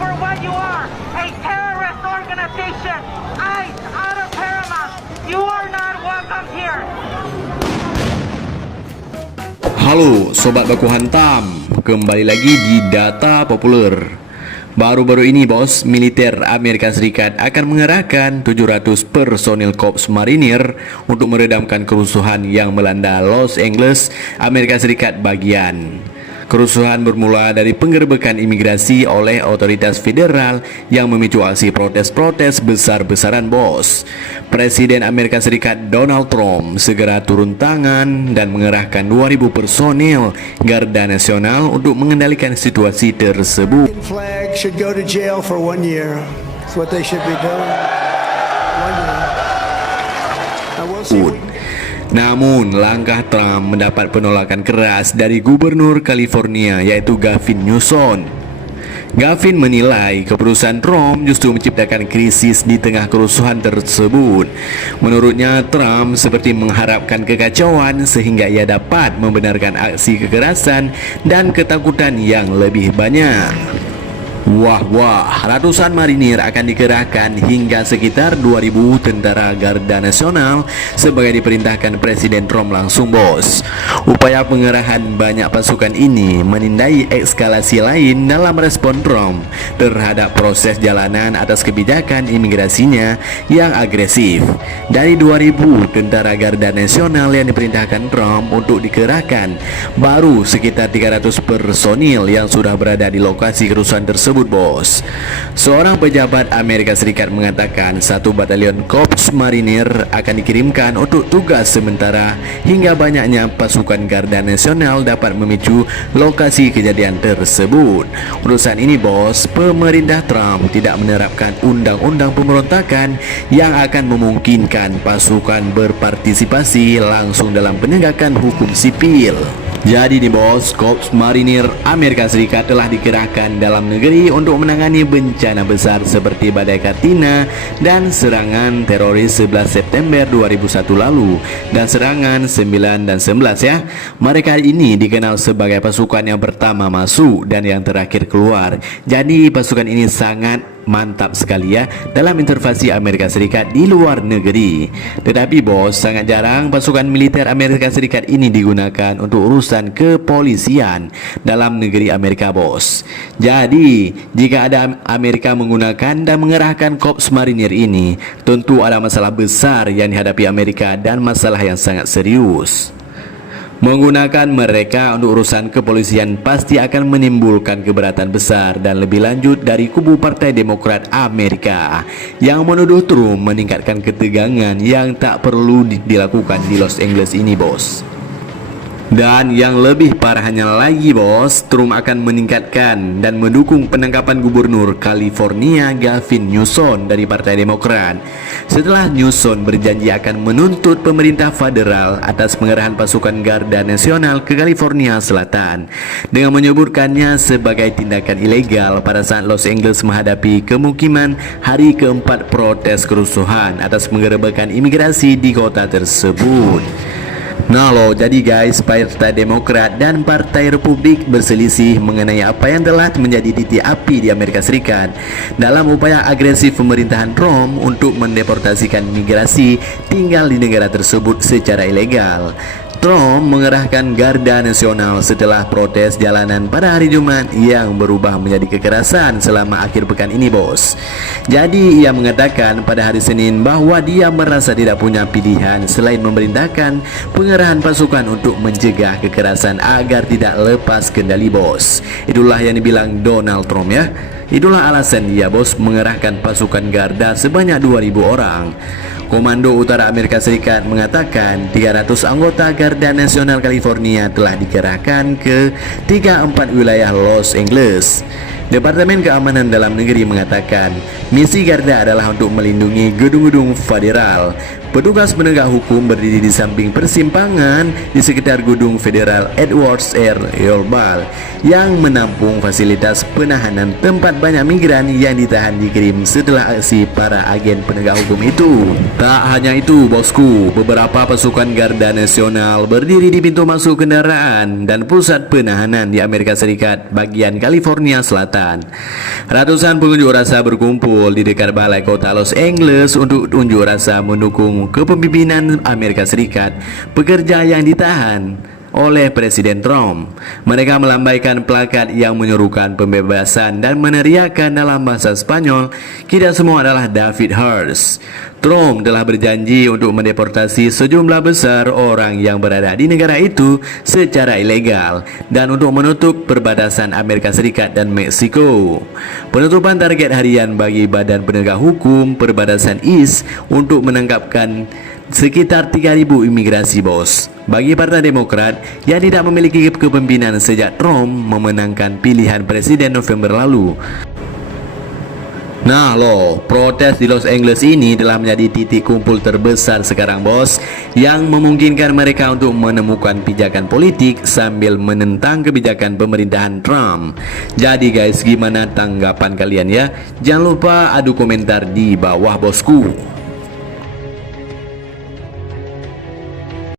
for what you are, a terrorist organization. ICE, out of Paramount, you are not welcome here. Halo Sobat Baku Hantam, kembali lagi di Data Populer. Baru-baru ini bos, militer Amerika Serikat akan mengerahkan 700 personil Korps Marinir untuk meredamkan kerusuhan yang melanda Los Angeles, Amerika Serikat bagian. Kerusuhan bermula dari penggerbekan imigrasi oleh otoritas federal yang memicu aksi protes-protes besar-besaran bos. Presiden Amerika Serikat Donald Trump segera turun tangan dan mengerahkan 2.000 personil Garda Nasional untuk mengendalikan situasi tersebut. Flag should go to jail for 1 year. That's what they should be doing. 1 year. Now we'll see. Namun, langkah Trump mendapat penolakan keras dari Gubernur California yaitu Gavin Newsom. Gavin menilai keputusan Trump justru menciptakan krisis di tengah kerusuhan tersebut. Menurutnya, Trump seperti mengharapkan kekacauan sehingga ia dapat membenarkan aksi kekerasan dan ketakutan yang lebih banyak. Wah, ratusan marinir akan dikerahkan hingga sekitar 2.000 tentara Garda Nasional sebagai diperintahkan Presiden Trump langsung bos. Upaya pengerahan banyak pasukan ini menindai eskalasi lain dalam respon Trump terhadap proses jalanan atas kebijakan imigrasinya yang agresif. Dari 2.000 tentara Garda Nasional yang diperintahkan Trump untuk dikerahkan, baru sekitar 300 personil yang sudah berada di lokasi kerusuhan tersebut bos. Seorang pejabat Amerika Serikat mengatakan 1 batalion Korps Marinir akan dikirimkan untuk tugas sementara hingga banyaknya pasukan Garda Nasional dapat memicu lokasi kejadian tersebut. Urusan ini bos, pemerintah Trump tidak menerapkan undang-undang pemberontakan yang akan memungkinkan pasukan berpartisipasi langsung dalam penegakan hukum sipil. Jadi nih bos, Korps Marinir Amerika Serikat telah dikerahkan dalam negeri untuk menangani bencana besar seperti badai Katrina dan serangan teroris 11 September 2001 lalu dan serangan 9 dan 11 ya. Mereka ini dikenal sebagai pasukan yang pertama masuk dan yang terakhir keluar. Jadi pasukan ini sangat mantap sekali ya dalam intervensi Amerika Serikat di luar negeri. Tetapi bos, sangat jarang pasukan militer Amerika Serikat ini digunakan untuk urusan kepolisian dalam negeri Amerika bos. Jadi jika ada Amerika menggunakan dan mengerahkan Korps Marinir ini, tentu ada masalah besar yang dihadapi Amerika dan masalah yang sangat serius. Menggunakan mereka untuk urusan kepolisian pasti akan menimbulkan keberatan besar dan lebih lanjut dari kubu Partai Demokrat Amerika yang menuduh Trump meningkatkan ketegangan yang tak perlu dilakukan di Los Angeles ini bos. Dan yang lebih parahnya lagi bos, Trump akan meningkatkan dan mendukung penangkapan Gubernur California Gavin Newsom dari Partai Demokrat setelah Newsom berjanji akan menuntut pemerintah federal atas pengerahan pasukan Garda Nasional ke California Selatan dengan menyebutkannya sebagai tindakan ilegal pada saat Los Angeles menghadapi kemungkinan hari keempat protes kerusuhan atas penggerebekan imigrasi di kota tersebut. Nah loh, jadi guys, Partai Demokrat dan Partai Republik berselisih mengenai apa yang telah menjadi titik api di Amerika Serikat dalam upaya agresif pemerintahan Trump untuk mendeportasikan migrasi tinggal di negara tersebut secara ilegal. Trump mengerahkan Garda Nasional setelah protes jalanan pada hari Jumat yang berubah menjadi kekerasan selama akhir pekan ini bos. Jadi ia mengatakan pada hari Senin bahwa dia merasa tidak punya pilihan selain memerintahkan pengerahan pasukan untuk mencegah kekerasan agar tidak lepas kendali bos. Itulah yang dibilang Donald Trump ya. Itulah alasan dia bos mengerahkan pasukan Garda sebanyak 2.000 orang. Komando Utara Amerika Serikat mengatakan 300 anggota Garda Nasional California telah dikerahkan ke 34 wilayah Los Angeles. Departemen Keamanan Dalam Negeri mengatakan misi Garda adalah untuk melindungi gedung-gedung federal, Petugas penegak hukum berdiri di samping persimpangan di sekitar gedung Federal Edwards Air Yorbal yang menampung fasilitas penahanan tempat banyak migran yang ditahan dikirim setelah aksi para agen penegak hukum itu. Tak hanya itu bosku, beberapa pasukan Garda Nasional berdiri di pintu masuk kendaraan dan pusat penahanan di Amerika Serikat bagian California Selatan. Ratusan pengunjuk rasa berkumpul di dekat balai kota Los Angeles untuk unjuk rasa mendukung kepemimpinan Amerika Serikat pekerja yang ditahan oleh Presiden Trump. Mereka melambaikan plakat yang menyerukan pembebasan dan meneriakkan dalam bahasa Spanyol, "Kita semua adalah David Hearst." Trump telah berjanji untuk mendeportasi sejumlah besar orang yang berada di negara itu secara ilegal dan untuk menutup perbatasan Amerika Serikat dan Meksiko. Penutupan target harian bagi Badan Penegak Hukum Perbatasan East untuk menangkapkan sekitar 3.000 imigrasi bos. Bagi Partai Demokrat yang tidak memiliki kepemimpinan sejak Trump memenangkan pilihan presiden November lalu. Nah loh, protes di Los Angeles ini telah menjadi titik kumpul terbesar sekarang bos, yang memungkinkan mereka untuk menemukan pijakan politik sambil menentang kebijakan pemerintahan Trump. Jadi guys, gimana tanggapan kalian ya? Jangan lupa adu komentar di bawah bosku.